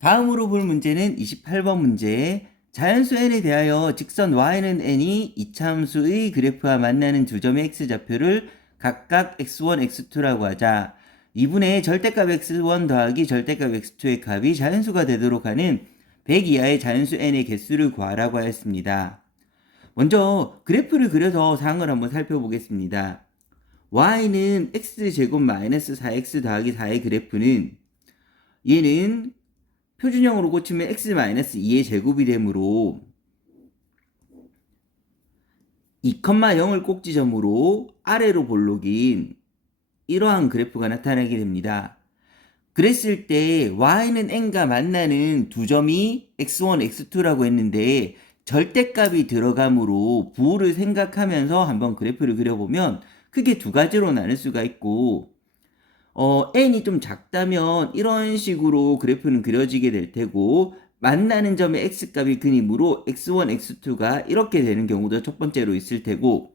다음으로 볼 문제는 28번 문제. 자연수 n에 대하여 직선 y는 n이 이차함수의 그래프와 만나는 두 점의 x좌표를 각각 x1, x2라고 하자. 이분의 절대값 x1 더하기 절대값 x2의 값이 자연수가 되도록 하는 100 이하의 자연수 n의 개수를 구하라고 하였습니다. 먼저 그래프를 그려서 사항을 한번 살펴보겠습니다. y는 x제곱 마이너스 4x 더하기 4의 그래프는 얘는 표준형으로 고치면 x-2의 제곱이 되므로 2,0을 꼭지점으로 아래로 볼록인 이러한 그래프가 나타나게 됩니다. 그랬을 때 y는 n과 만나는 두 점이 x1, x2라고 했는데 절대값이 들어가므로 부호를 생각하면서 한번 그래프를 그려보면 크게 두 가지로 나눌 수가 있고 n이 좀 작다면 이런 식으로 그래프는 그려지게 될 테고 만나는 점의 x값이 근이므로 x1, x2가 이렇게 되는 경우도 첫 번째로 있을 테고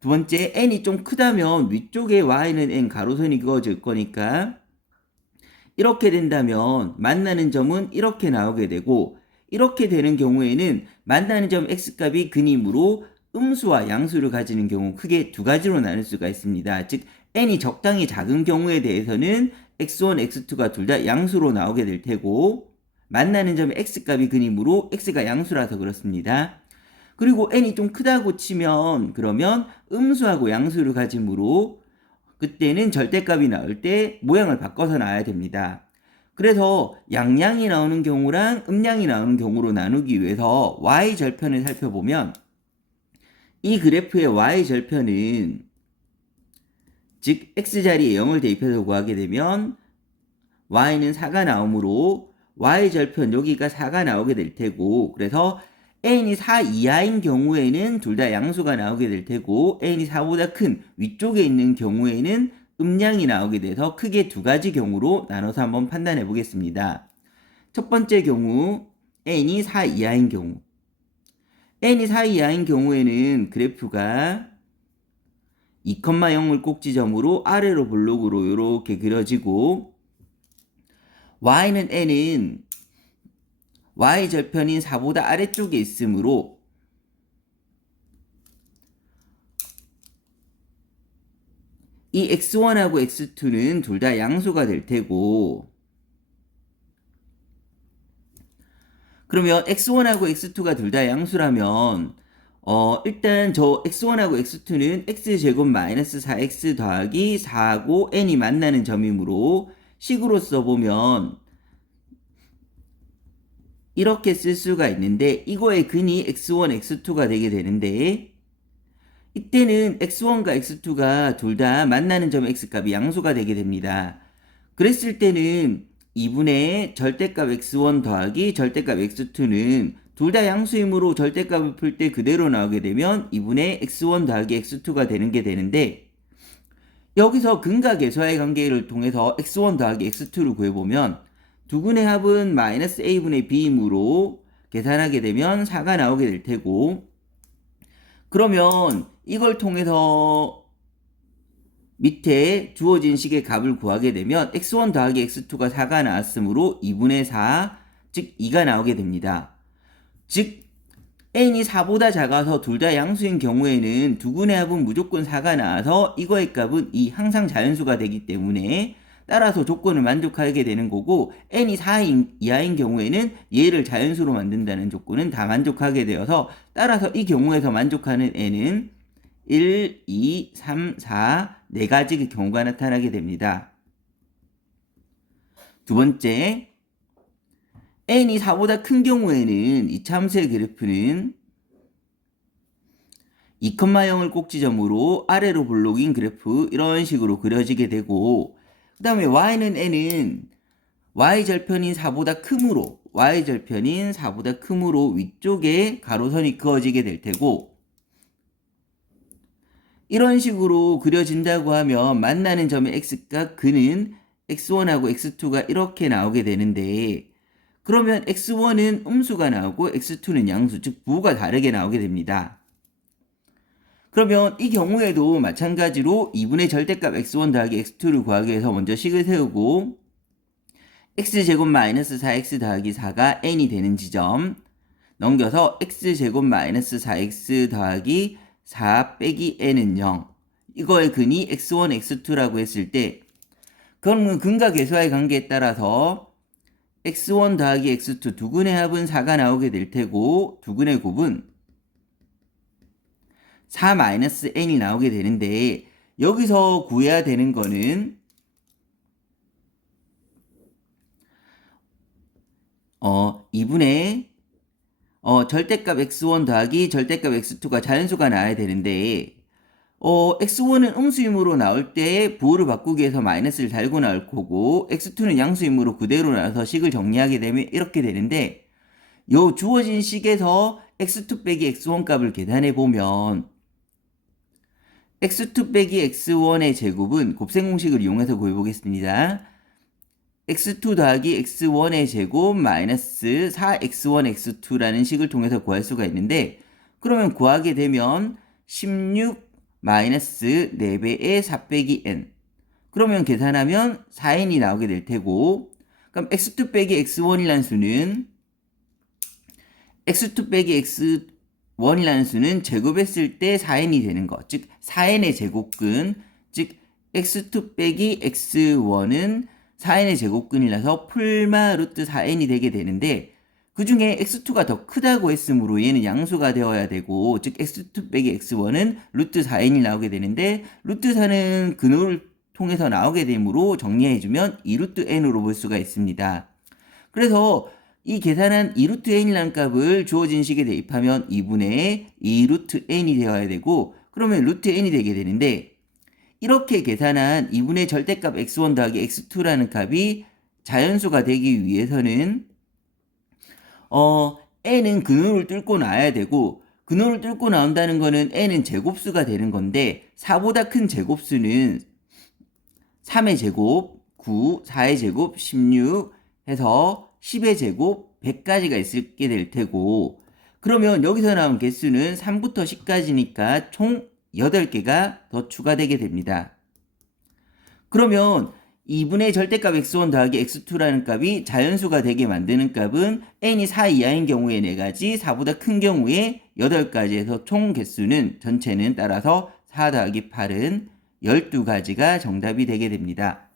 두 번째 n이 좀 크다면 위쪽에 y는 n 가로선이 그어질 거니까 이렇게 된다면 만나는 점은 이렇게 나오게 되고 이렇게 되는 경우에는 만나는 점 x값이 근이므로 음수와 양수를 가지는 경우 크게 두 가지로 나눌 수가 있습니다. 즉 n이 적당히 작은 경우에 대해서는 x1, x2가 둘 다 양수로 나오게 될 테고 만나는 점의 x값이 근이므로 x가 양수라서 그렇습니다. 그리고 n이 좀 크다고 치면 그러면 음수하고 양수를 가지므로 그때는 절대값이 나올 때 모양을 바꿔서 나와야 됩니다. 그래서 양량이 나오는 경우랑 음량이 나오는 경우로 나누기 위해서 y절편을 살펴보면 이 그래프의 y절편은 즉 x자리에 0을 대입해서 구하게 되면 y는 4가 나오므로 y절편 여기가 4가 나오게 될 테고 그래서 n이 4 이하인 경우에는 둘 다 양수가 나오게 될 테고 n이 4보다 큰 위쪽에 있는 경우에는 음량이 나오게 돼서 크게 두 가지 경우로 나눠서 한번 판단해 보겠습니다. 첫 번째 경우 n이 4 이하인 경우 n이 4 이하인 경우에는 그래프가 2,0을 꼭지점으로 아래로 블록으로 이렇게 그려지고 y는 n은 y절편인 4보다 아래쪽에 있으므로 이 x1하고 x2는 둘 다 양수가 될 테고 그러면 x1하고 x2가 둘 다 양수라면 일단 저 x1하고 x2는 x제곱 마이너스 4x 더하기 4하고 n이 만나는 점이므로 식으로 써보면 이렇게 쓸 수가 있는데 이거의 근이 x1, x2가 되게 되는데 이때는 x1과 x2가 둘 다 만나는 점 x값이 양수가 되게 됩니다. 그랬을 때는 2분의 절대값 x1 더하기 절대값 x2는 둘 다 양수이므로 절대값을 풀 때 그대로 나오게 되면 2분의 x1 더하기 x2가 되는 게 되는데 여기서 근과 계수와의 관계를 통해서 x1 더하기 x2를 구해보면 두근의 합은 마이너스 a분의 b이므로 계산하게 되면 4가 나오게 될 테고 그러면 이걸 통해서 밑에 주어진 식의 값을 구하게 되면 x1 더하기 x2가 4가 나왔으므로 2분의 4, 즉 2가 나오게 됩니다. 즉 n이 4보다 작아서 둘 다 양수인 경우에는 두근의 합은 무조건 4가 나와서 이거의 값은 2 항상 자연수가 되기 때문에 따라서 조건을 만족하게 되는 거고 n이 4 이하인 경우에는 얘를 자연수로 만든다는 조건은 다 만족하게 되어서 따라서 이 경우에서 만족하는 n은 1, 2, 3, 4 네 가지의 경우가 나타나게 됩니다. 두 번째, n이 4보다 큰 경우에는 이차 함수의 그래프는 2,0을 꼭지점으로 아래로 블록인 그래프 이런 식으로 그려지게 되고 그 다음에 y는 n은 y절편인 4보다 크므로 위쪽에 가로선이 그어지게 될 테고 이런 식으로 그려진다고 하면 만나는 점의 x값 그는 x1하고 x2가 이렇게 나오게 되는데 그러면 x1은 음수가 나오고 x2는 양수, 즉 부호가 다르게 나오게 됩니다. 그러면 이 경우에도 마찬가지로 2분의 절대값 x1 더하기 x2를 구하기 위해서 먼저 식을 세우고 x제곱 마이너스 4x 더하기 4가 n이 되는 지점 넘겨서 x제곱 마이너스 4x 더하기 4 빼기 n은 0 이거의 근이 x1, x2라고 했을 때 그러면 근과 계수와의 관계에 따라서 x1 더하기 x2 두 근의 합은 4가 나오게 될 테고 두 근의 곱은 4 마이너스 n이 나오게 되는데 여기서 구해야 되는 거는 2분의 절대값 x1 더하기 절대값 x2가 자연수가 나와야 되는데 x1은 음수임으로 나올 때 부호를 바꾸기 위해서 마이너스를 달고 나올 거고 x2는 양수임으로 그대로 나와서 식을 정리하게 되면 이렇게 되는데 요 주어진 식에서 x2 빼기 x1 값을 계산해 보면 x2 빼기 x1의 제곱은 곱셈 공식을 이용해서 구해보겠습니다. x2 더하기 x1의 제곱 마이너스 4x1 x2라는 식을 통해서 구할 수가 있는데 그러면 구하게 되면 16 마이너스 4배의 4 빼기 n 그러면 계산하면 4n이 나오게 될 테고 그럼 x2 빼기 x1이라는 수는 x2 빼기 x1이라는 수는 제곱했을 때 4n이 되는 것 즉 4n의 제곱근 즉 x2 빼기 x1은 4n의 제곱근이라서 풀마 루트 4n이 되게 되는데 그 중에 x2가 더 크다고 했으므로 얘는 양수가 되어야 되고 즉 x2 빼기 x1은 루트 4n이 나오게 되는데 루트 4는 근호를 통해서 나오게 되므로 정리해주면 2루트 n으로 볼 수가 있습니다. 그래서 이 계산한 2루트 n이라는 값을 주어진 식에 대입하면 2분의 2루트 n이 되어야 되고 그러면 루트 n이 되게 되는데 이렇게 계산한 2분의 절대값 x1 더하기 x2라는 값이 자연수가 되기 위해서는 n은 근호를 뚫고 나와야 되고 근호를 뚫고 나온다는 거는 n은 제곱수가 되는 건데 4보다 큰 제곱수는 3의 제곱 9, 4의 제곱 16 해서 10의 제곱 100까지가 있게 될 테고 그러면 여기서 나온 개수는 3부터 10까지니까 총 8개가 더 추가되게 됩니다. 그러면 2분의 절대값 x1 더하기 x2라는 값이 자연수가 되게 만드는 값은 n이 4 이하인 경우에 4가지, 4보다 큰 경우에 8가지 해서 총 개수는 전체는 따라서 4 더하기 8은 12가지가 정답이 되게 됩니다.